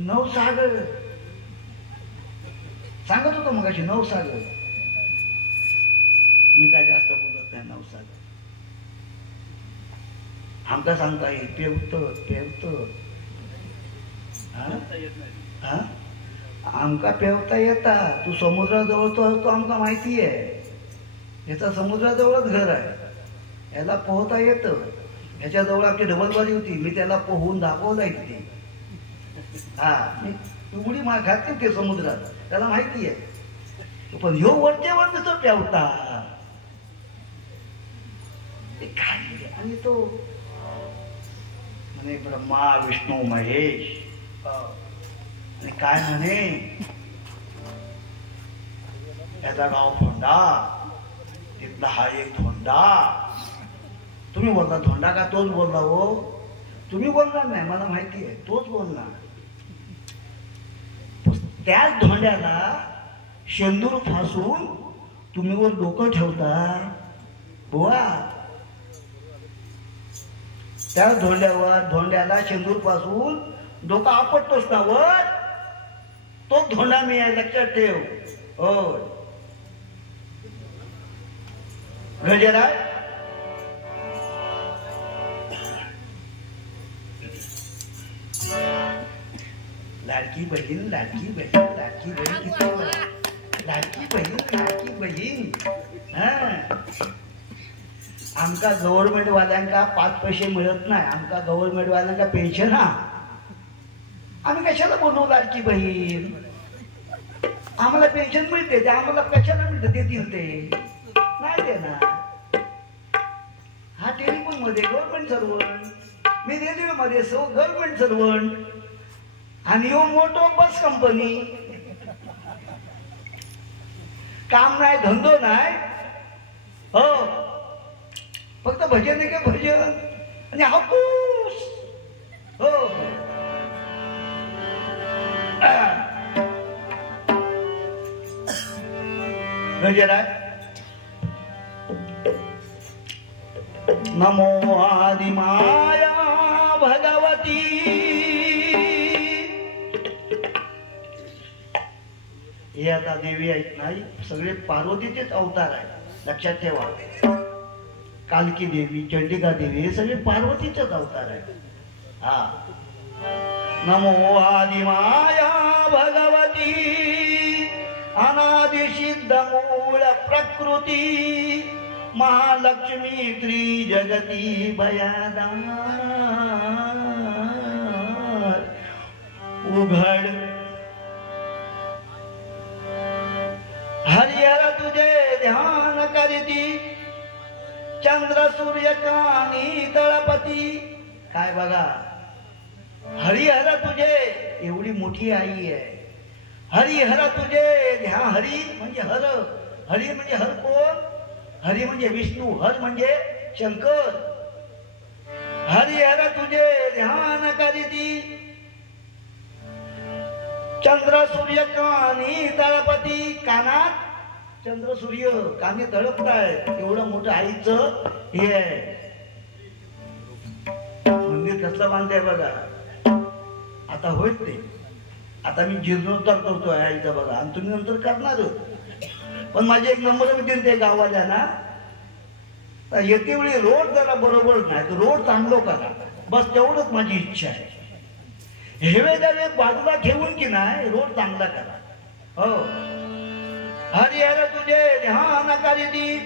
नवसागर सांगत होतो मगाशी, नवसागर. मी काय जास्त बोलत नाही. नवसागर आमका सांगता येईल. पेवत आमका पेवता येता. तू समुद्राजवळ तो आमका माहिती आहे. याचा समुद्राजवळच घर आहे. याला पोहता येतं. ह्याच्याजवळ आपली डबलबाजी होती. मी त्याला पोहून दाखवता येते. मी उडी मार घातली ते समुद्रात. त्याला माहिती आहे. पण ह्यो वरच्या वर कसं पेवता काय. आणि तो म्हणे ब्रह्मा विष्णू महेश. आणि काय म्हणे याचा गाव धोंडा. तिथला हा एक धोंडा. तुम्ही बोलला धोंडा का? तोच बोलला हो. तुम्ही बोलणार नाही मला माहिती आहे. तोच बोलणार. त्याच धोंड्याला शेंदूर फासून तुम्ही वर डोकं ठेवता बुवा. त्या धोंड्याला शेंदूर पासून डोकं आपटतोस ना वर. तो धोंडा मी आहे. लक्षात ठेव. हो गजरा. लाडकी बहीण लाडकी बहीण लाडकी बहीण लाडकी बहीण लाडकी बहीण. आमका गव्हर्नमेंट वाल्यांका 5 पैसे मिळत नाही. आमका गव्हर्नमेंट वाल्यांका पेन्शन. आम्ही कशाला बनवू लाडकी बहीण. आम्हाला पेन्शन मिळते. ते आम्हाला कशाला मिळते. देतील ते नाही देणार. हा टेलिफोन मध्ये गव्हर्नमेंट सर्वंट. मी रेल्वे मध्ये गव्हर्नमेंट सर्वंट. आणि यो मोठो बस कंपनी. काम नाही धंदो नाही. हो फक्त भजन आहे का भजन आणि हापूस. हो गजरा. नमो आदिमाया भगवती. हे आता देवी आहेत नाही. सगळे पार्वतीचेच अवतार आहेत. लक्षात ठेवा. कालकी देवी चंडिका देवी हे सगळे पार्वतीचेच अवतार आहेत. नमो आदिमाया भगवती अनादि सिद्ध मूळ प्रकृती महालक्ष्मी त्रिजगती भयादार. उघड हरिहर तुझे ध्यान करीती चंद्र सूर्य कानी तळपती. काय बघा हरिहर तुझे एवढी मोठी आई आहे. हरिहर तुझे ध्यान. हरी म्हणजे हर. हरी म्हणजे हर कोण. हरी म्हणजे विष्णू. हर म्हणजे शंकर. हरिहर तुझे ध्यान करीती चंद्र सूर्य कानी तळपती. कानात चंद्र सूर्य कानी तळपताय. एवढं मोठं आईचं हे आहे. मंदिर कसलं बांधलंय बघा. आता होईल ते. आता मी जीर्णोद्धार करतोय आईचा बघा. आणि तुम्ही नंतर करणार. पण माझे एक नंबर विचार ते गावाला ना. तर येते वेळी रोड जरा बरोबर नाही तर रोड चांगलो करा. बस तेवढंच माझी इच्छा आहे. हेवे दावे बाजूला ठेवून की नाही रोड चांगला करा. हो हरिहर तुझे ध्यान करीती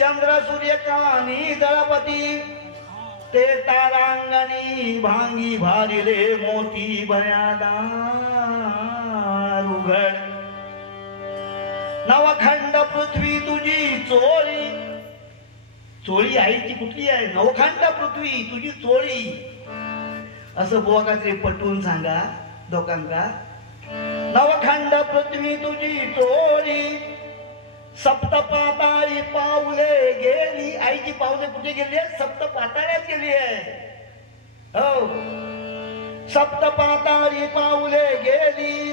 चंद्र सूर्य कानी तळपती ते तारांगणी भांगी भारिले मोती भयादार. उघड नवखंड पृथ्वी तुझी चोळी. चोळी आईची कुठली आहे. नवखंड पृथ्वी तुझी चोळी. असं बुवा काहीतरी पटवून सांगा लोकांका. नवखंड पृथ्वी तुझी चोळी सप्त पाताळी पाऊले गेली. आईची पावले कुठे गेली. सप्त पाताळ्यात गेली आहे. हो सप्त पाताळी पाऊले गेली.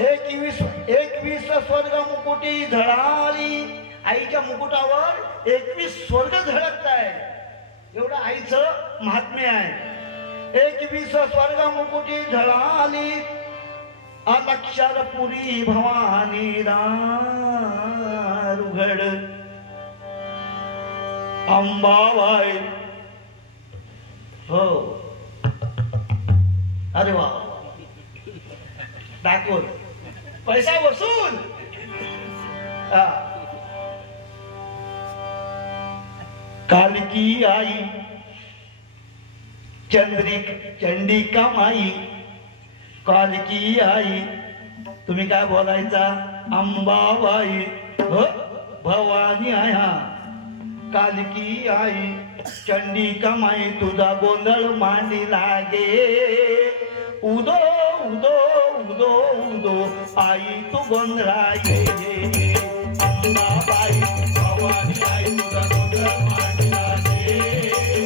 21 स्वर्ग मुकुटी झळाली. आईच्या मुकुटावर 21 स्वर्ग झळकत आहे. एवढं आईचं महात्म्य आहे. 21 स्वर्ग मुकुटी झळाली अलक्षरपुरी भवानी दारुघड अंबाबाई. हो अरे वा दाखवून पैसा वसूल. कालकी आई चंडिका माई. कालकी आई तुम्ही काय बोलायचा अंबाबाई. हो भवानी आहे. हा कालकी आई चंडिका माई तुझा गोंधळ मांडी लागे. उदो उदो उदो उदो आई तू गोंधळा ये. अंबाबाई भवानी आई तुझा गोंधळ मांडी लागे.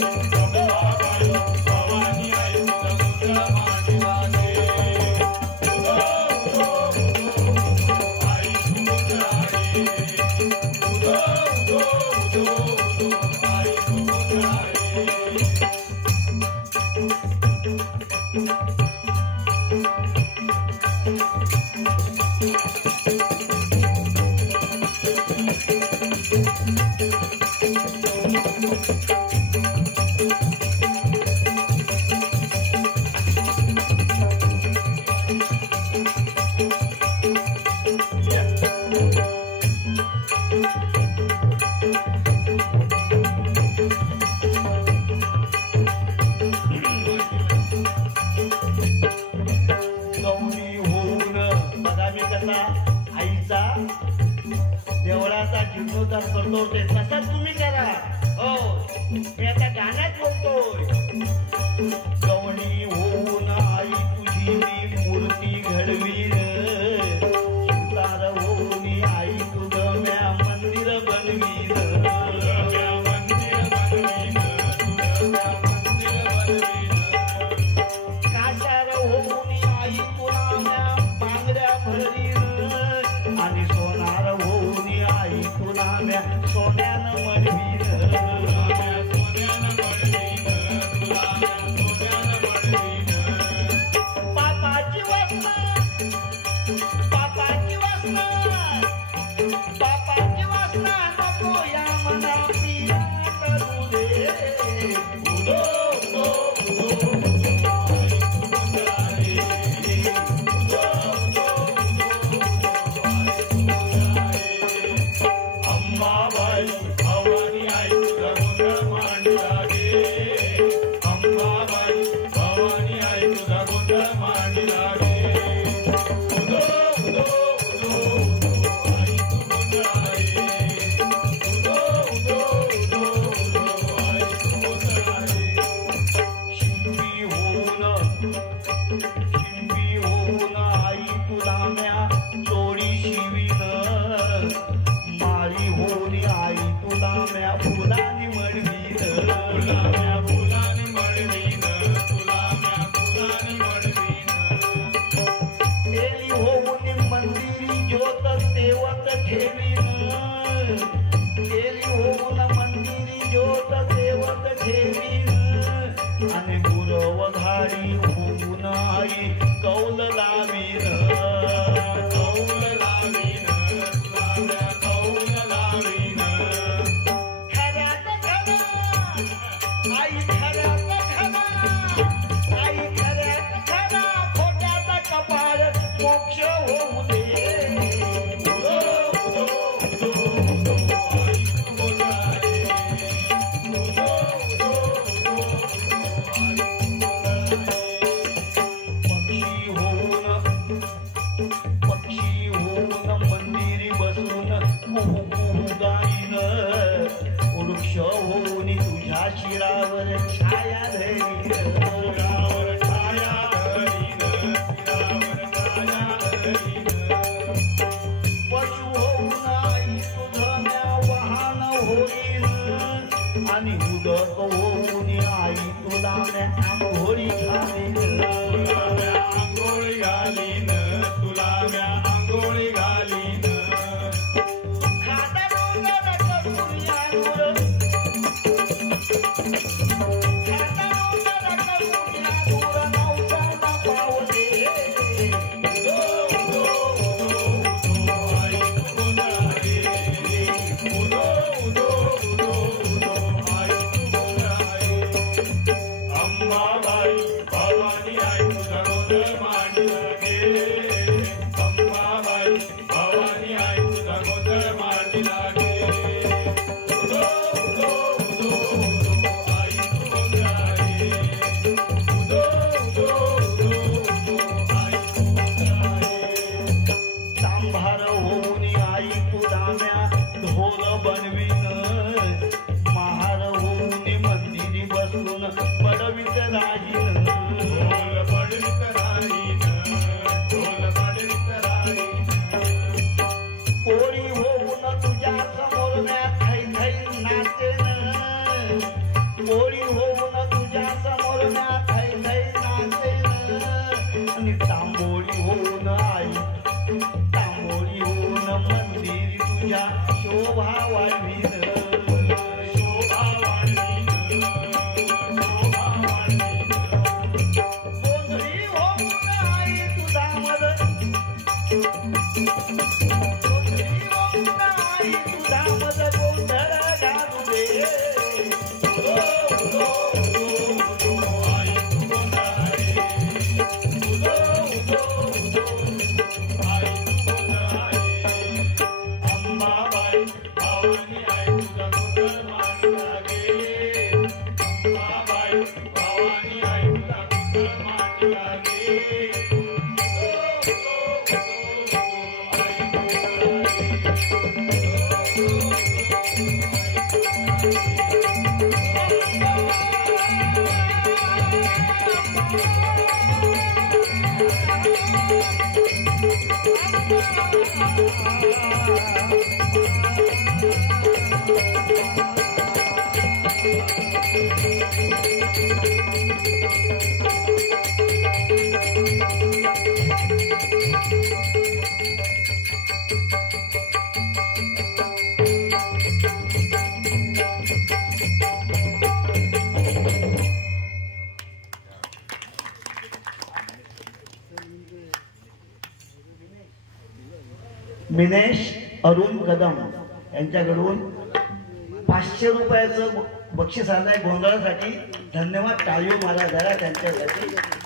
अंबाबाई भवानी आई तुझा गोंधळ मांडी लागे. उदो उदो उदो आई तू गोंधळा ये. उदो उदो उदो उदो आई तू गोंधळा ये. देवळाचा जीर्णोद्धार करतो ते तसंच तुम्ही करा. हो मी आता गाण्यात बोलतोय. गवणी होऊन आई तुझी मी मूर्ती घडवीन. सुतार होऊन आई तुझं म्या मंदिर बनवीन. काशार होऊन आई तुला म्या बांगड्या भरीन. आणि सोनार होऊन आई तुला म्या सोन्यानं मडवीन. पापाची वासना पापाची वासना पापाची वासना नको या मना पिया करू दे. उदो उदो उदो अंबाबाई भवानी आई तुझा गोंधळ मांडी लागे. अंबाबाई भवानी आई तुझा गोंधळ मांडी लागे. उदो उदो उदो आई तू गोंधळा ये. उदो उदो उदो उदो आई तू गोंधळा ये. शिंपी होऊन आई तुला म्या चोळी शिवीन. माळी होऊन आई तुला म्या फुलानी मडवीन. तुला म्या फुलानी मडवीन. तुला म्या फुलानी मडवीन. एली होऊन मंदिरी ज्योत तेवत ठेवीन. एली होऊन मंदिरी ज्योत तेवत ठेवीन. आणि गुरवधारी होऊन आई कौल लावीन. कौल लावीन. कौल लावीन. खऱ्यात खरा आई खऱ्यात खरा आई खऱ्यात खरा खोट्यात कपाळ मोक्ष होऊ दे. उदो उदो उदो उदो आई तू गोंधळा ये. उदो उदो उदो उदो आई तू गोंधळा ये. पक्षी होऊन मंदिरी बसून कुहू कुहू गाईन. वृक्ष होऊन तुझ्या शिरावर छाया धरीन. शिरावर छाया धरीन. शिरावर छाया धरीन. तांबोळी होऊन आई तांबोळी होऊन मंदिर तुझ्या शोभा वाढवीन शोभा वाढवीन शोभा वाढवीन गोंधळी होऊन आई तुझा मद गोंधळी होऊन आई तुझा मद गोंधळ घालू दे मिनेश अरुण कदम यांच्याकडून 500 रुपयाचं बक्षीस आलंय गोंधळासाठी. धन्यवाद. टाळी मारा जरा त्यांच्यासाठी.